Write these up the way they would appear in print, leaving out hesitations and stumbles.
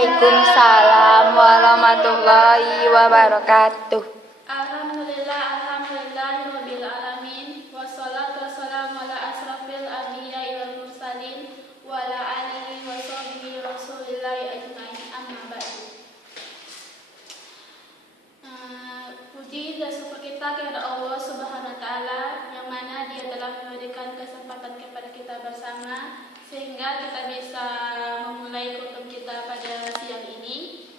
Waalaikumsalam warahmatullahi wabarakatuh. Alhamdulillahirabbil alamin wassalatu wassalamu ala asrofil anbiya'i wal mursalin wa ala alihi wa sahbihi rasulillahi ajmain, amma ba'du. Puji dan syukur kita kepada Allah Subhanahu wa taala yang mana Dia telah memberikan kesempatan kepada kita bersama sehingga kita bisa memulai kutum kita pada siang ini.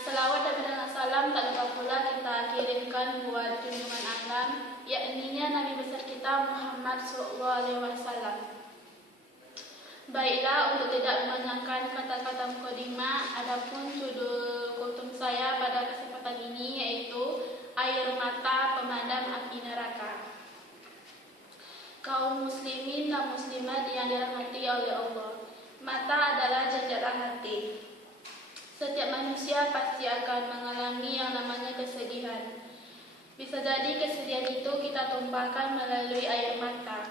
Selawat dan salam tak lupa pula kita kirimkan buat junjungan alam, yakninya Nabi besar kita Muhammad SAW. Baiklah, untuk tidak memanjangkan kata-kata mukadimah, adapun judul kutum saya pada kesempatan ini yaitu Air Mata Pemadam Api Neraka. Kaum muslimin dan muslimat yang dirahmati oleh Allah, mata adalah jendela hati. Setiap manusia pasti akan mengalami yang namanya kesedihan. Bisa jadi kesedihan itu kita tumpahkan melalui air mata.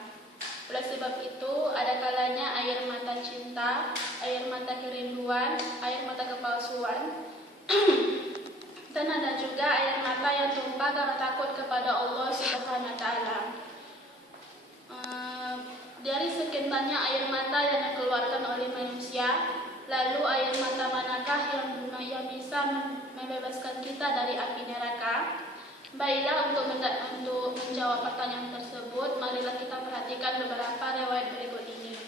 Oleh sebab itu, ada kalanya air mata cinta, air mata kerinduan, air mata kepalsuan, dan ada juga air mata yang tumpah karena takut kepada Allah Subhanahu wa taala. Dari sekian banyak air mata yang dikeluarkan oleh manusia, lalu air mata manakah yang bisa membebaskan kita dari api neraka? Baiklah, untuk menjawab pertanyaan tersebut, marilah kita perhatikan beberapa riwayat berikut ini.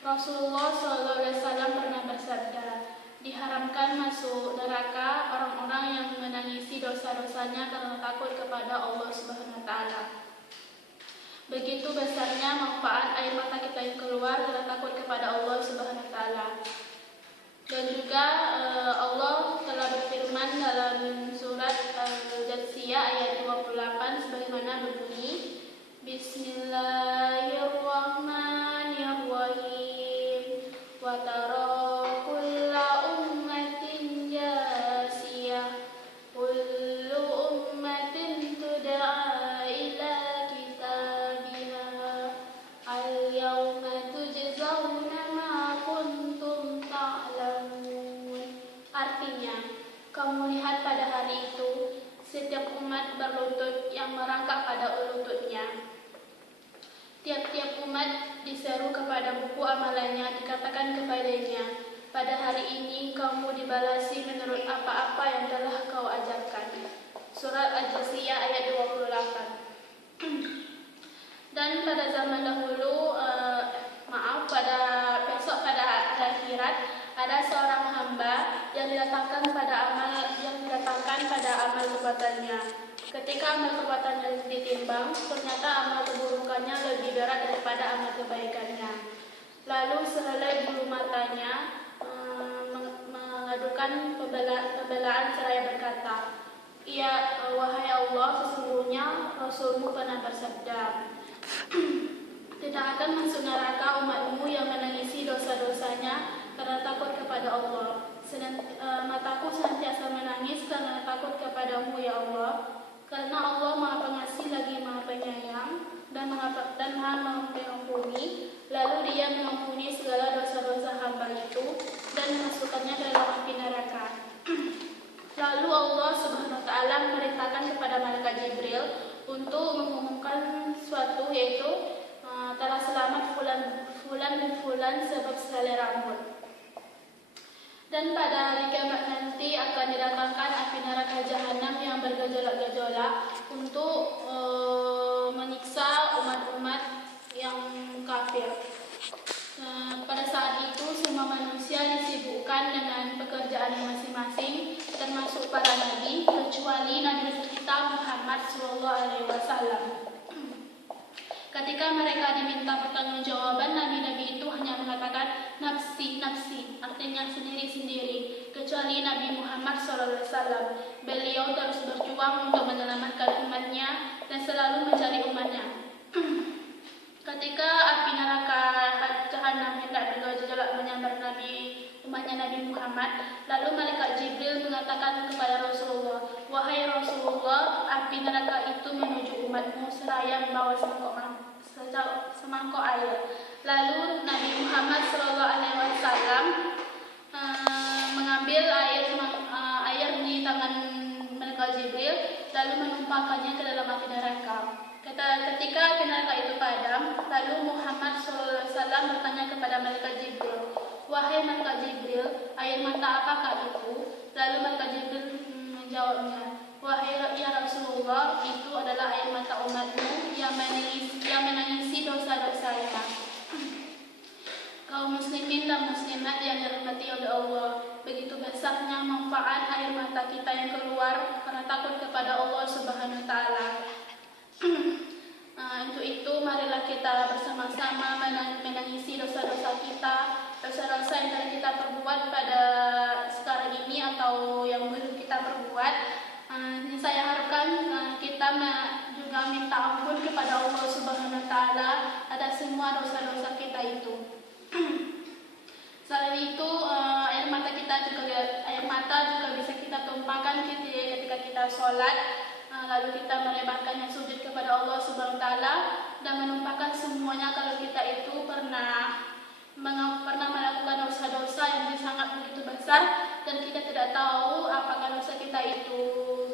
Rasulullah SAW pernah bersabda, diharamkan masuk neraka orang-orang yang menangisi dosa-dosanya karena takut kepada Allah Subhanahu wa taala. Begitu besarnya manfaat air mata kita yang keluar karena takut kepada Allah Subhanahu wa taala. Dan juga Allah telah berfirman dalam surat Al-Jathiyah ayat 28 sebagaimana berbunyi, Bismillahirrahmanirrahim. Wa tara kulla ummatin jasiyah kullu ummatin tud'a ila kitabiha al-yawma tujzauna ma kuntum ta'lamun. Artinya, kamu lihat pada hari itu setiap umat berlutut yang merangkak pada lututnya. Tiap-tiap umat diseru kepada buku amalannya, dikatakan kepadanya, pada hari ini kamu dibalasi menurut apa-apa yang telah kau ajarkan. Surat Al-Jathiyah ayat 28. Dan pada zaman dahulu, pada akhirat ada seorang hamba yang didatangkan pada amal perbuatannya. Ketika amal perbuatannya ditimbang, ternyata amal keburukannya lebih berat daripada amal kebaikannya. Lalu sehelai bulu matanya mengadukan pembelaan seraya berkata, "Ya, wahai Allah, sesungguhnya Rasulmu pernah bersabda, tidak akan masuk neraka umatmu yang menangisi dosa-dosanya karena takut kepada Allah. Mataku senantiasa menangis karena takut kepadamu, ya Allah, karena Allah Maha Pengasih lagi Maha Penyayang dan Maha Pengampuni. Lalu Dia mengampuni segala dosa-dosa hamba itu dan memasukkannya ke dalam api neraka." Lalu Allah Subhanahu wa taala memerintahkan kepada malaikat Jibril untuk mengumumkan suatu, yaitu telah selamat fulan bin fulan sebab selai rambut. Dan pada hari kiamat nanti akan didatangkan api neraka jahanam yang bergejolak-gejolak untuk menyiksa umat-umat yang kafir. Pada saat itu semua manusia disibukkan dengan pekerjaan masing-masing, termasuk para nabi, kecuali Nabi kita Muhammad SAW. Ketika mereka diminta pertanggungjawaban, nabi-nabi itu hanya mengatakan nafsi, nafsi, artinya sendiri-sendiri, kecuali Nabi Muhammad SAW. Beliau terus berjuang untuk menyelamatkan umatnya dan selalu mencari umatnya. Ketika api neraka jahanam hendak bergejolak menyambar umatnya Nabi Muhammad, lalu malaikat Jibril mengatakan kepada Rasulullah, "Wahai Rasulullah, api neraka itu menuju umatmu seraya membawa semangkok air." Lalu Nabi Muhammad SAW lalu menumpahkannya ke dalam api neraka. Ketika api neraka itu padam, lalu Muhammad SAW bertanya kepada malaikat Jibril, "Wahai malaikat Jibril, air mata apakah itu?" Lalu malaikat Jibril menjawabnya, "Wahai ya Rasulullah, itu adalah air mata umatmu yang menangisi dosa-dosanya." Kaum muslimin dan muslimat yang dirahmati oleh Allah, begitu besarnya manfaat air mata kita yang keluar karena takut kepada Allah Subhanahu wa taala. Untuk itu marilah kita bersama-sama menangisi dosa-dosa kita, dosa-dosa yang telah kita perbuat pada sekarang ini atau yang belum kita perbuat. Saya harapkan kita juga minta ampun kepada Allah Subhanahu wa taala atas semua dosa-dosa kita itu. Selain itu, air mata juga bisa kita tumpahkan ketika kita sholat, lalu kita merebahkannya sujud kepada Allah Subhanahu wa taala dan menumpahkan semuanya kalau kita itu pernah melakukan dosa-dosa yang sangat begitu besar dan kita tidak tahu apakah dosa kita itu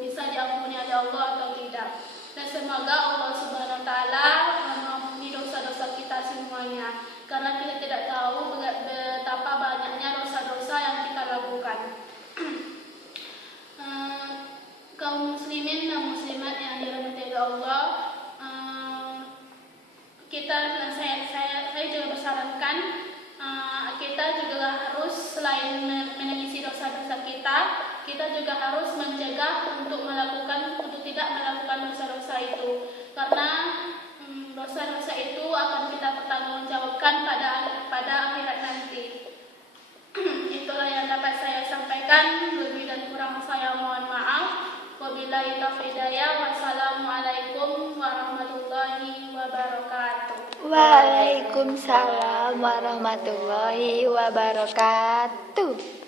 bisa diampuni oleh Allah atau tidak. Dan semoga Allah Subhanahu wa taala mengampuni dosa-dosa kita semuanya, karena kita tidak tahu betapa banyaknya dosa-dosa yang kita lakukan. Kaum muslimin dan muslimat yang dirahmati Allah, saya juga bersarankan kita juga harus selain menangisi dosa-dosa kita juga harus mencegah untuk tidak melakukan dosa-dosa itu, karena dosa-dosa itu akan kita pertanggungjawabkan pada akhirat nanti. Itulah yang dapat saya sampaikan, lebih dan kurang saya mohon maaf. Wabillahi taufiq hidayah. Wassalamualaikum warahmatullahi wabarakatuh. Waalaikumsalam warahmatullahi wabarakatuh.